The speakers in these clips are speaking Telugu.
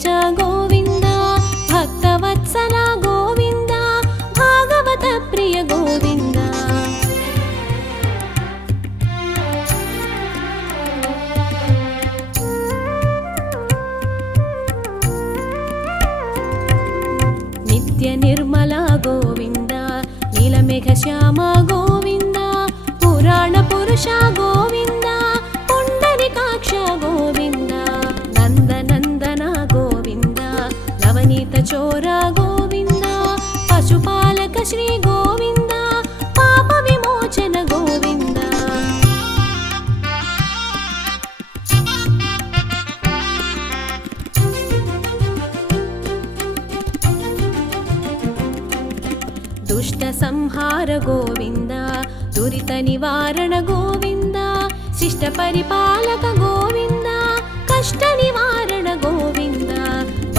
ವೆಂಕಟೇಶ ಗೋವಿಂದ ಭಕ್ತವತ್ಸಲ ಗೋವಿಂದ ಭಾಗವತ ಪ್ರಿಯ ಗೋವಿಂದ ನಿತ್ಯ ನಿರ್ಮಲ ಗೋವಿಂದ ನೀಲಮೇಘ ಶ್ಯಾಮ ಗೋವಿಂದ ಪುರಾಣ ಪುರುಷ ಗೋವಿಂದ ಪುಂಡರಿಕಾಕ್ಷ ಗೋವಿಂದ ನಂದನಂದನ ಗೋವಿಂದ ನವನೀತ ಚೋರ ಗೋವಿಂದ ಪಶುಪಾಲಕ ಶ್ರೀ ಗೋವಿಂದ ಪಾಪ ವಿಮೋಚನ ಗೋವಿಂದ ದುಷ್ಟ ಸಂಹಾರ ಗೋವಿಂದ ದುರಿತ ನಿವಾರಣ ಗೋವಿಂದ ಶಿಷ್ಟ ಪರಿಪಾಲಕ ಗೋವಿಂದ ಕಷ್ಟ ನಿವಾರಣ ಗೋವಿಂದ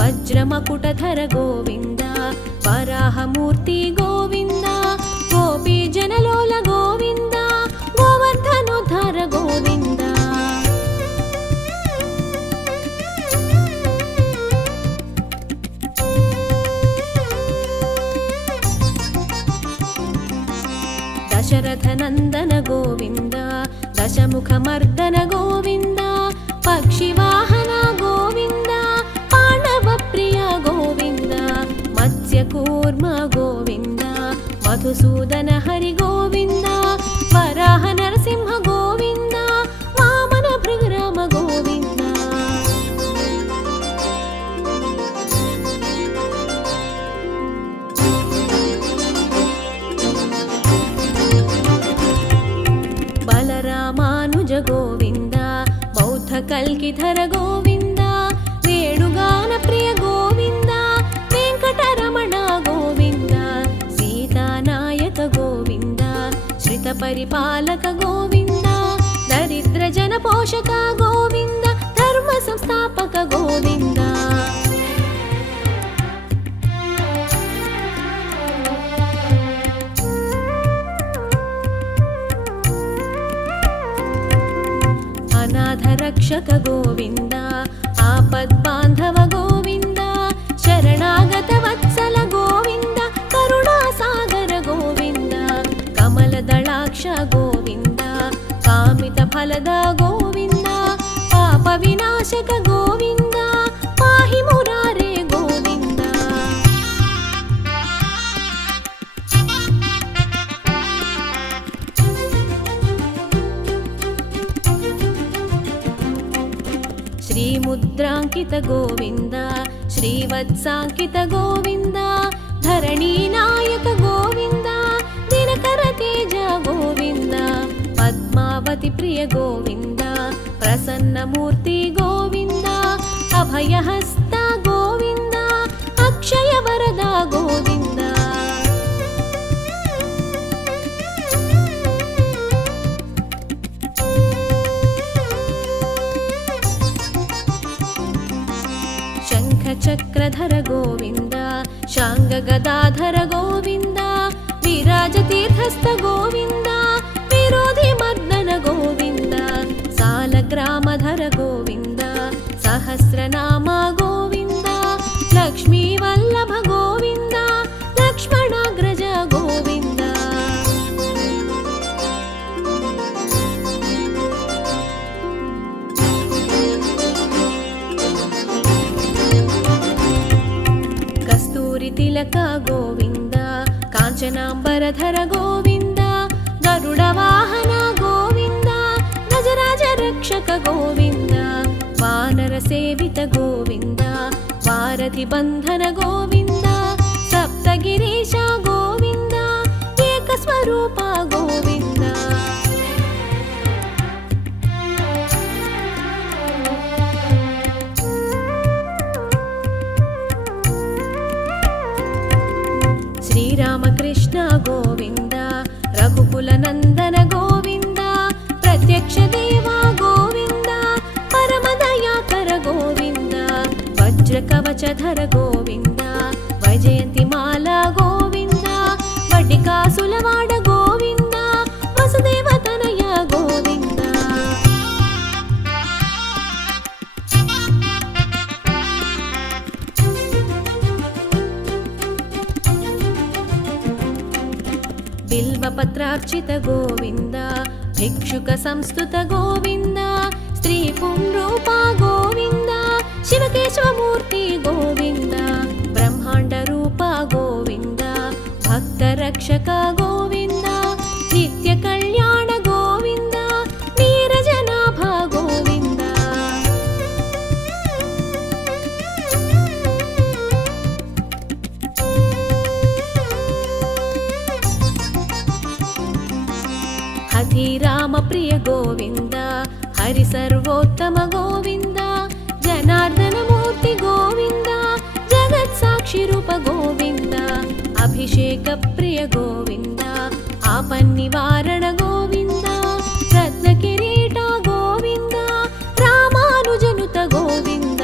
ವಜ್ರ ಮಕುಟಧರ ಗೋವಿಂದ ವರಾಹ ಮೂರ್ತಿ ಗೋವಿಂದ ಗೋಪಿ ಜನಲೋಲ ಗೋವಿಂದ ಗೋವರ್ಧನೋದ್ಧಾರ ಗೋವಿಂದ ದಶರಥ ನಂದನ ಗೋವಿಂದ ದಶಮುಖ ಮರ್ದನ ಗೋವಿಂದ ಪಕ್ಷಿವಾಹನ ಗೋವಿಂದ ಪಾಂಡವ ಪ್ರಿಯ ಗೋವಿಂದ ಮತ್ಸ್ಯ ಕೂರ್ಮ ಗೋವಿಂದ ಮಧುಸೂದನ ಹರಿ ಗೋವಿಂದ ವರಾಹ ನರಸಿಂಹ ಗೋವಿಂದ ವಾಮನ ಭೃಗರಾಮ ಗೋವಿಂದ ಬಲರಾಮಾನುಜ ಗೋವಿಂದ ಬೌದ್ಧ ಕಲ್ಕಿಧರ ಗೋವಿಂದ ವೇಣುಗಾನ ಪ್ರಿಯ ಗೋವಿಂದ ವೆಂಕಟರಮಣ ಗೋವಿಂದ ಸೀತಾನಾಯಕ ಗೋವಿಂದ ಶ್ರಿತ ಪರಿಪಾಲಕ ಗೋವಿಂದ ದರಿದ್ರ ಜನ ಪೋಷಕ ಗೋವಿಂದ ಧರ್ಮ ಸಂಸ್ಥಾಪಕ ಗೋವಿಂದ ಅನಾಥ ರಕ್ಷಕ ಗೋವಿಂದ ಆಪದ್ಬಾಂಧವ ಗೋವಿಂದ ಶರಣಾಗತ ವತ್ಸಲ ಗೋವಿಂದ ಕರುಣಾಸಾಗರ ಗೋವಿಂದ ಕಮಲದಳಾಕ್ಷ ಗೋವಿಂದ ಕಾಮಿತ ಫಲದ ಗೋವಿಂದ ಪಾಪ ವಿನಾಶಕ ಗೋವಿಂದ ಪಾಹಿ ಮುರಾರೆ ಗೋವಿಂದ ಶ್ರೀಮುದ್ರಾಂಕಿತ ಗೋವಿಂದ ಶ್ರೀವತ್ಸಾಂಕಿತ ಗೋವಿಂದ ಧರಣಿ ನಾಯಕ ಗೋವಿಂದ ದಿನಕರ ತೇಜ ಗೋವಿಂದ ಪದ್ಮಾವತಿ ಪ್ರಿಯ ಗೋವಿಂದ ಪ್ರಸನ್ನ ಮೂರ್ತಿ ಗೋವಿಂದ ಅಭಯಹಸ್ತ ಗೋವಿಂದ ಅಕ್ಷಯ ವರದ ಗೋವಿಂದ ಚಕ್ರಧರ ಗೋವಿಂದ ಶಾಂಗ ಗದಾಧರ ಗೋವಿಂದ ವಿರಾಜ ತೀರ್ಥಸ್ಥ ಗೋವಿಂದ ವಿರೋಧಿ ಮರ್ದನ ಗೋವಿಂದ ಸಾಲಗ್ರಾಮಧರ ಗೋವಿಂದ ಸಹಸ್ರನಾಮ ಗೋವಿಂದ ಲಕ್ಷ್ಮೀ ವಲ್ಲಭ ಗೋವಿಂದ ಲಕ್ಷ್ಮಣಾಗ್ರಜ ಗೋವಿಂದ ತಿಲಕ ಗೋವಿಂದ ಕಾಂಚನಾಂಬರಧರ ಗೋವಿಂದ ಗರುಡ ವಾಹನ ಗೋವಿಂದ ಗಜರಾಜ ರಕ್ಷಕ ಗೋವಿಂದ ವಾನರ ಸೇವಿತ ಗೋವಿಂದ ವಾರಧಿ ಬಂಧನ ಗೋವಿಂದ ಸಪ್ತಗಿರೀಶ ಗೋವಿಂದ ಏಕಸ್ವರೂಪ ಗೋವಿಂದ ಶ್ರೀರಾಮಕೃಷ್ಣ ಗೋವಿಂದ ರಘುಕುಲ ನಂದನ ಗೋವಿಂದ ಪ್ರತ್ಯಕ್ಷ ದೇವ ಗೋವಿಂದ ಪರಮದಯಾಕರ ಗೋವಿಂದ ವಜ್ರ ಕವಚಧರ ಗೋವಿಂದ ವೈಜಯಂತಿ ಮಾಲಾ ಗೋವಿಂದ ವಡ್ಡಿಕಾಸುಲವಾಡ ಗೋವಿಂದ ವಸುದೇವ ತನಯ ಗೋವಿಂದ బిల్వపత్రార్చిత గోవింద భిక్షుక సంస్థుత గోవింద స్త్రీ పుంరూప గోవింద శివకేశవమూర్తి గోవింద బ్రహ్మాండ రూప గోవింద భక్త రక్షక గోవింద నిత్య కళ్యాణ గోవింద నీరజనాభ గోవింద హరిరామ ప్రియ గోవింద హరి సర్వోత్తమ గోవింద జనార్దన మూర్తి గోవింద జగత్ సాక్షి రూప గోవింద అభిషేక ప్రియ గోవింద ఆపన్నివారణ గోవింద రత్న కిరీట గోవింద రామానుజనుత గోవింద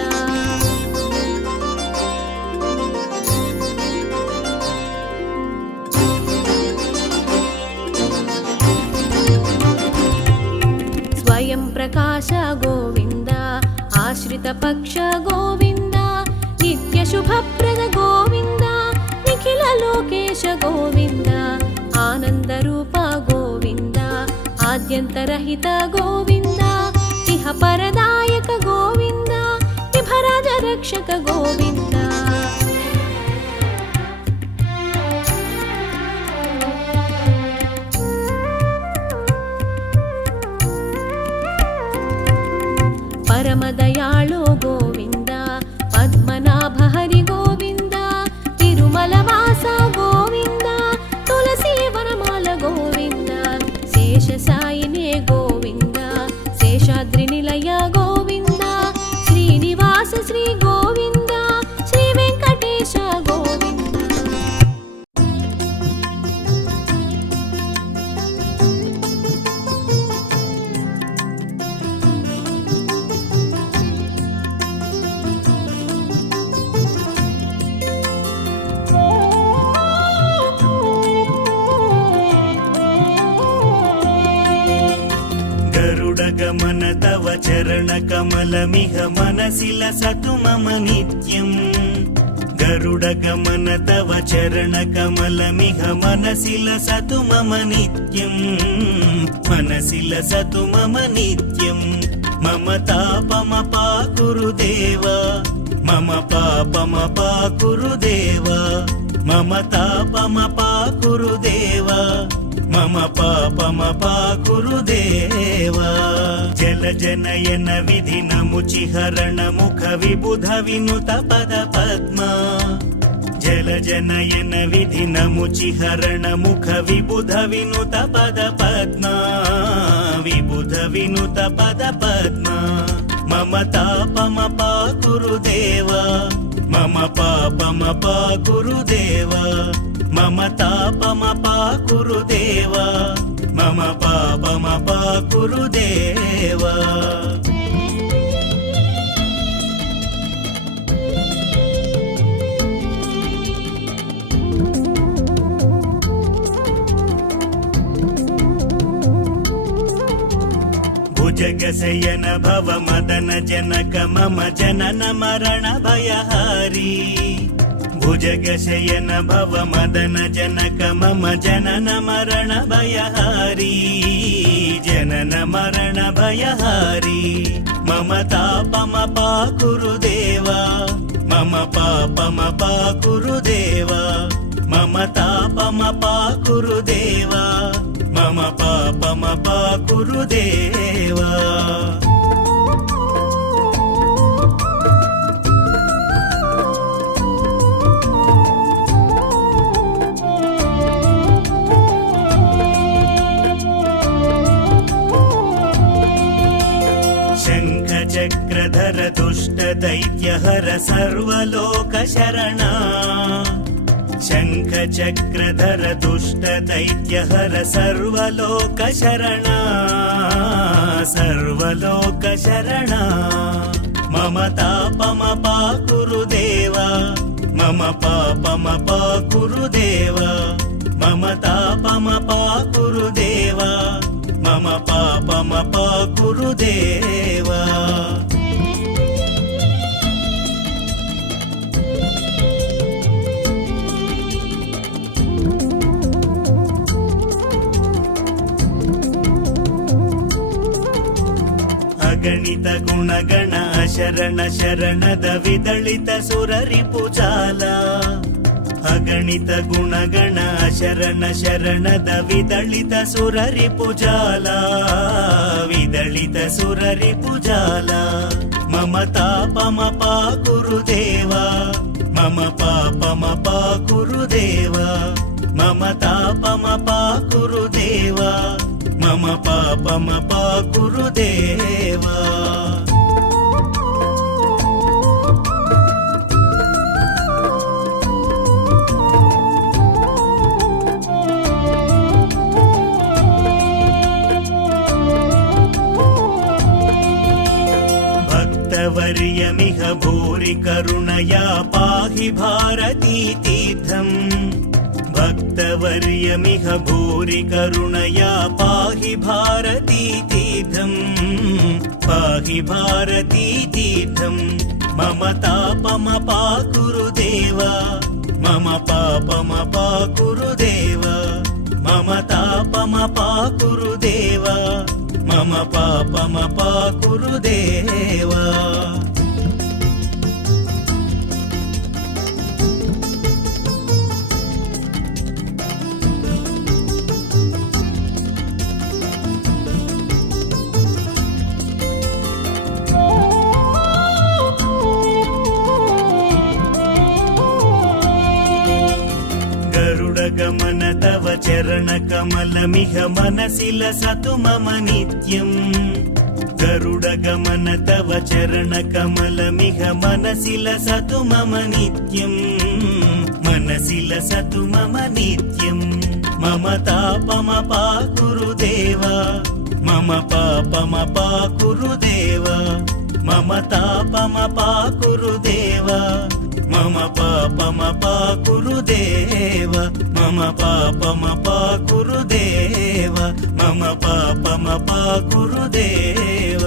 స్వయం ప్రకాశ గోవింద ఆశ్రిత పక్ష గోవింద నిత్య శుభప్రద గోవింద నిఖిల లోకేశ గోవింద ఆనంద రూప గోవింద ఆద్యంతరహిత గోవింద ఇహ పరదాయక గోవింద విభరాజ రక్షక గోవింద పరమదయాళో గోవింద పద్మనాభ హరి గోవింద తిరుమల వాస గోవింద తులసి వనమాల గోవింద శేషసాయినే గోవింద శేషాద్రి నిలయ గోవింద శ్రీనివాస శ్రీ గోవింద శ్రీ వెంకటేశ గోవింద गमन तव चरण कमलमिह मनसि लसतु मम नित्यम् गरुड गमन तव चरण कमलमिह मनसि लसतु मम नित्यम् मनसि लसतु मम नित्यम् मम तापमपाकुरु देव मम पापमपाकुरु देव मम तापमपाकुरु देव मम पापमपाकुरु देव जलजनयन विधि नमुचिहरण मुख विबुध विनुत पद पद्मा जलजनयन विधि नमुचिहरण मुख विबुध विनुत पद पद्मा विबुध विनुत पद पद्मा मम तापमपाकुरु देव मम पापमपाकुरु देव मम तापमपाकुरु देव मम पापमपाकुरु देव भुजगशयन भव मदन जनक मम जनन मरण भयहारी भुजगशयन भव मदन जनक मम जनन मरण भयहारी जनन मरण भयहारी मम तापमपाकुरु देव मम पापमपाकुरु देव मम तापमपाकुरु देव मम पापमपाकुरु देव शङ्खचक्रधर दुष्ट दैत्यहर सर्वलोक शरणा शङ्खचक्रधर दुष्ट दैत्यहर सर्वलोक शरणा सर्वलोक शरणा मम तापमपाकुरु देव मम पापमपाकुरु देव मम तापमपाकुरु देव मम पापमपाकुरु देव ಅಗಣಿತ ಗುಣಗಣ ಶರಣ ಶರಣದ ವಿದಳಿತ ಸುರರಿಪು ಜಾಲ ಅಗಣಿತ ಗುಣಗಣ ಶರಣ ಶರಣದ ವಿದಳಿತ ಸುರರಿಪು ಜಾಲ ವಿದಳಿತ ಸುರರಿಪು ಜಾಲ ಮಮ ತಾಪಮ ಪಾ ಗುರುದೇವ ಮಮ ಪಾಪಮ ಪಾ ಗುರುದೇವ ಮಮ ತಾಪಮ ಪಾ ಗುರುದೇವ ಮಮ ಪಾಪಮ ಪಾ ಗುರುದೇವ भक्तवर्यमिह भूरि करुणया पाहि भारती तीर्थम् भक्तवर्यमिह भूरि करुणया पाहि भारती तीर्थम् पाहि भारती तीर्थम् मम तापम पा गुरुदेव मम पापम पा गुरुदेव मम तापम पा गुरुदेव मम पापम पा गुरुदेव गरुडगमन तव चरणकमलमिह मनसि लसतु मम नित्यम् गरुडगमन तव चरणकमलमिह मनसि लसतु मम नित्यम् मनसि लसतु मम नित्यम् मम तापम पा गुरुदेव मम पापम पा गुरुदेव मम तापम पा गुरुदेव मम पापम पा गुरुदेव मम पापम पा गुरुदेव मम पापम पा गुरुदेव